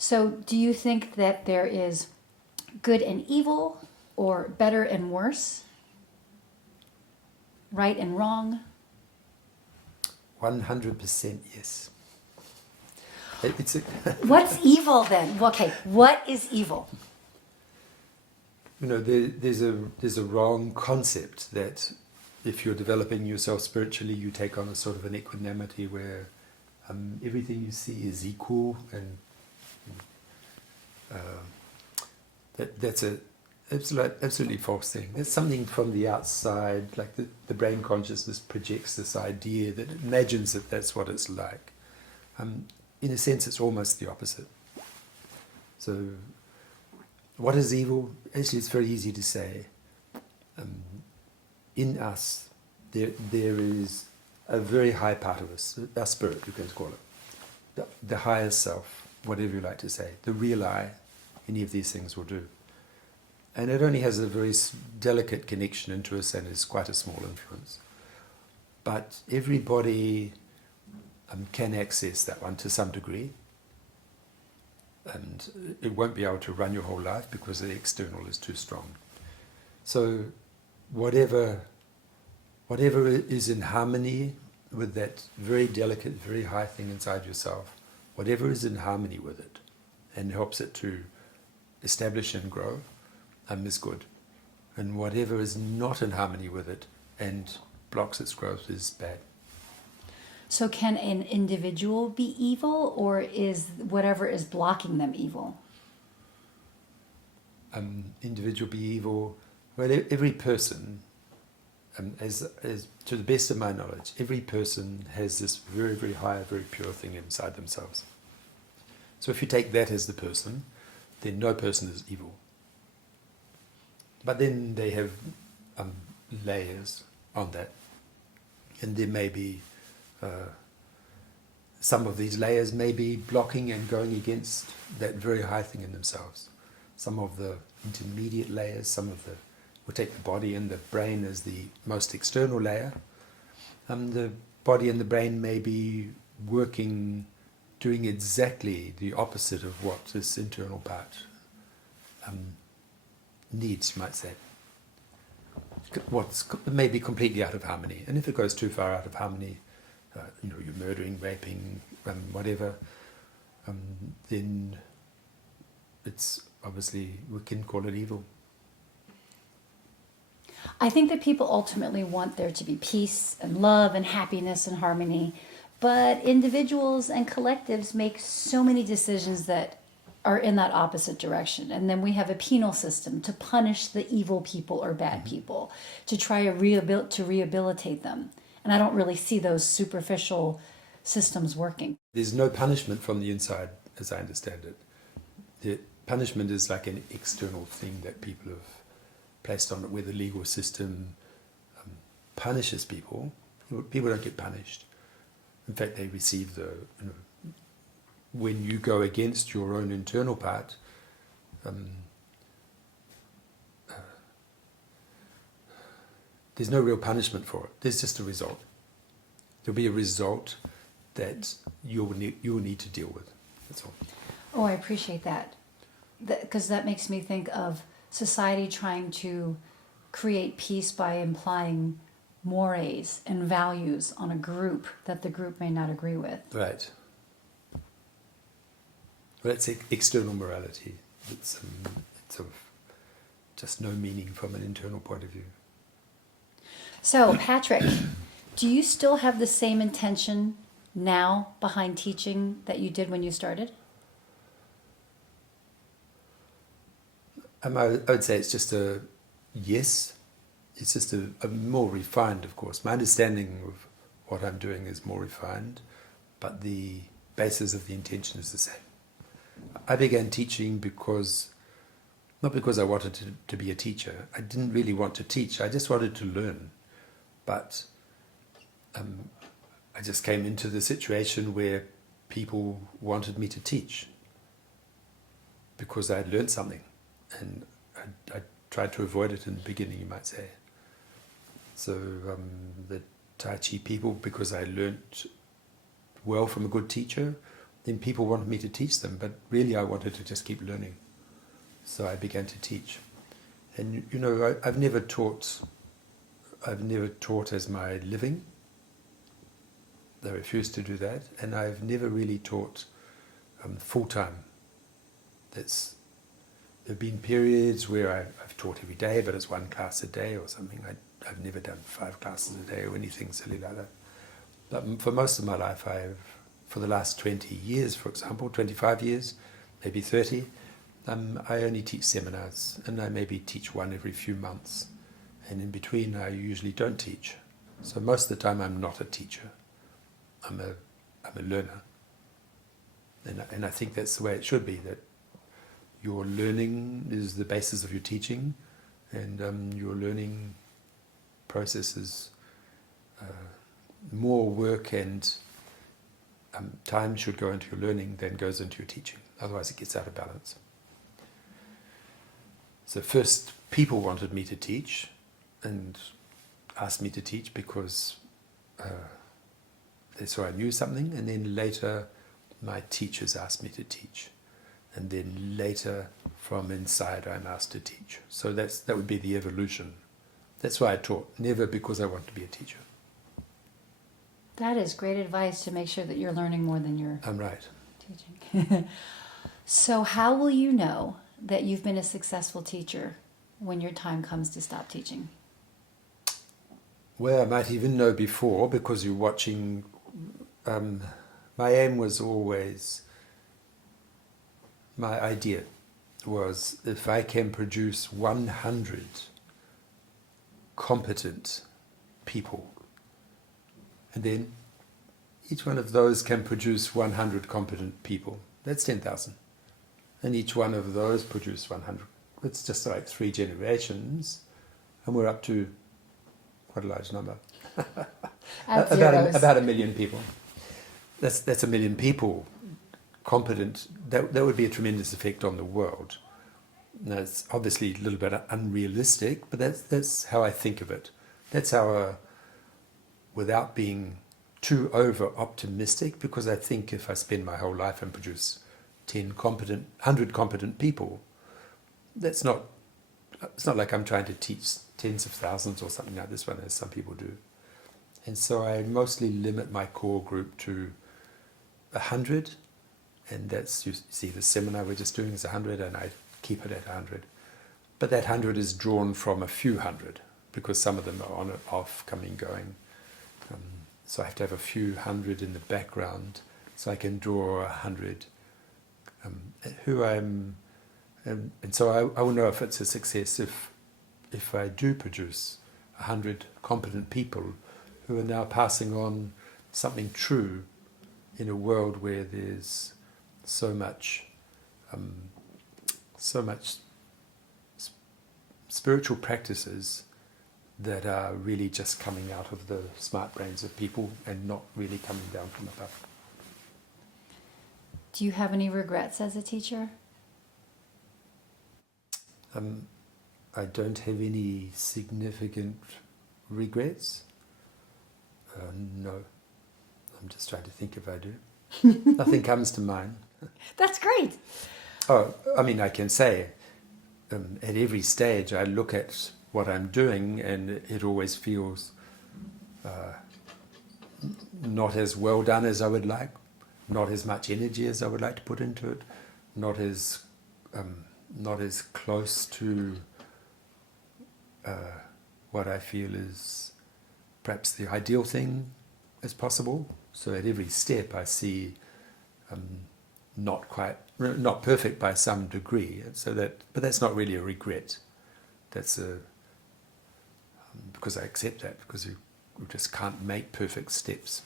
So do you think that there is good and evil, or better and worse? Right and wrong? 100% yes. It's a, What's evil then? Okay, what is evil? there's a wrong concept that if you're developing yourself spiritually, you take on a sort of an equanimity where everything you see is equal, and that's a absolutely false thing. It's something from the outside, like the brain consciousness projects this idea that it imagines that that's what it's like. In a sense, it's almost the opposite. So, what is evil? Actually, it's very easy to say. In us, there is a very high part of us, our spirit, you can call it, the higher self, whatever you like to say, the real I. Any of these things will do. And it only has a very delicate connection into us, and is quite a small influence. But everybody can access that one to some degree, and it won't be able to run your whole life because the external is too strong. So whatever is in harmony with that very delicate, very high thing inside yourself, whatever is in harmony with it and helps it to establish and grow, is good. And whatever is not in harmony with it and blocks its growth is bad. So can an individual be evil, or is whatever is blocking them evil? Individual be evil. Well, every person, as to the best of my knowledge, every person has this very, very high, very pure thing inside themselves. So if you take that as the person, then no person is evil. But then they have layers on that, and there may be some of these layers may be blocking and going against that very high thing in themselves. Some of the intermediate layers, we'll take the body and the brain as the most external layer. The body and the brain may be working, doing exactly the opposite of what this internal part needs, you might say. What's maybe completely out of harmony. And if it goes too far out of harmony, you're murdering, raping, whatever, then it's obviously, we can call it evil. I think that people ultimately want there to be peace and love and happiness and harmony, but individuals and collectives make so many decisions that are in that opposite direction. And then we have a penal system to punish the evil people or bad people, to try to rehabilitate them. And I don't really see those superficial systems working. There's no punishment from the inside, as I understand it. The punishment is like an external thing that people have placed on it, where the legal system punishes people. People don't get punished. In fact, they receive when you go against your own internal part, there's no real punishment for it. There's just a result. There'll be a result that you will need to deal with. That's all. Oh, I appreciate that. Because that makes me think of society trying to create peace by implying mores and values on a group that the group may not agree with. Right. Well, that's external morality. It's sort of just no meaning from an internal point of view. So, Patrick, do you still have the same intention now behind teaching that you did when you started? I would say it's just a yes. It's just a more refined, of course. My understanding of what I'm doing is more refined, but the basis of the intention is the same. I began teaching not because I wanted to be a teacher. I didn't really want to teach. I just wanted to learn. But I just came into the situation where people wanted me to teach because I had learned something. And I tried to avoid it in the beginning, you might say. So the Tai Chi people, because I learnt well from a good teacher, then people wanted me to teach them, but really I wanted to just keep learning. So I began to teach. And you know, I've never taught as my living. I refused to do that, and I've never really taught full-time. There've been periods where I've taught every day, but it's one class a day or something. I've never done 5 classes a day or anything silly like that. But for most of my life, for the last 20 years, for example, 25 years, maybe 30, I only teach seminars, and I maybe teach one every few months. And in between, I usually don't teach. So most of the time, I'm not a teacher. I'm a learner. And I think that's the way it should be, that your learning is the basis of your teaching, and your learning process is more work and time should go into your learning than goes into your teaching. Otherwise it gets out of balance. So first, people wanted me to teach and asked me to teach because they saw I knew something, and then later my teachers asked me to teach. And then later, from inside, I'm asked to teach. So that would be the evolution. That's why I taught, never because I want to be a teacher. That is great advice, to make sure that you're learning more than you're I'm right. teaching. So how will you know that you've been a successful teacher when your time comes to stop teaching? Well, I might even know before, because you're watching. My aim was always, my idea was, if I can produce 100 competent people, and then each one of those can produce 100 competent people, that's 10,000. And each one of those produce 100. It's just like 3 generations, and we're up to quite a large number. About 1 million people. That's 1 million people competent. That would be a tremendous effect on the world. Now, it's obviously a little bit unrealistic, but that's how I think of it. That's how, without being too over-optimistic, because I think if I spend my whole life and produce 100 competent people, it's not like I'm trying to teach tens of thousands or something like this one, as some people do. And so I mostly limit my core group to 100, and that's, you see, the seminar we're just doing is 100, and I keep it at 100. But that 100 is drawn from a few hundred, because some of them are on and off, coming, going. So I have to have a few hundred in the background, so I can draw 100 who I'm, and so I will know if it's a success if I do produce 100 competent people who are now passing on something true in a world where there's so much spiritual practices that are really just coming out of the smart brains of people and not really coming down from above. Do you have any regrets as a teacher? I don't have any significant regrets. No. I'm just trying to think if I do. Nothing comes to mind. That's great. Oh, I mean, I can say at every stage I look at what I'm doing, and it always feels not as well done as I would like, not as much energy as I would like to put into it, not as close to what I feel is perhaps the ideal thing as possible. So at every step I see not perfect by some degree. But that's not really a regret. That's because I accept that, because you just can't make perfect steps.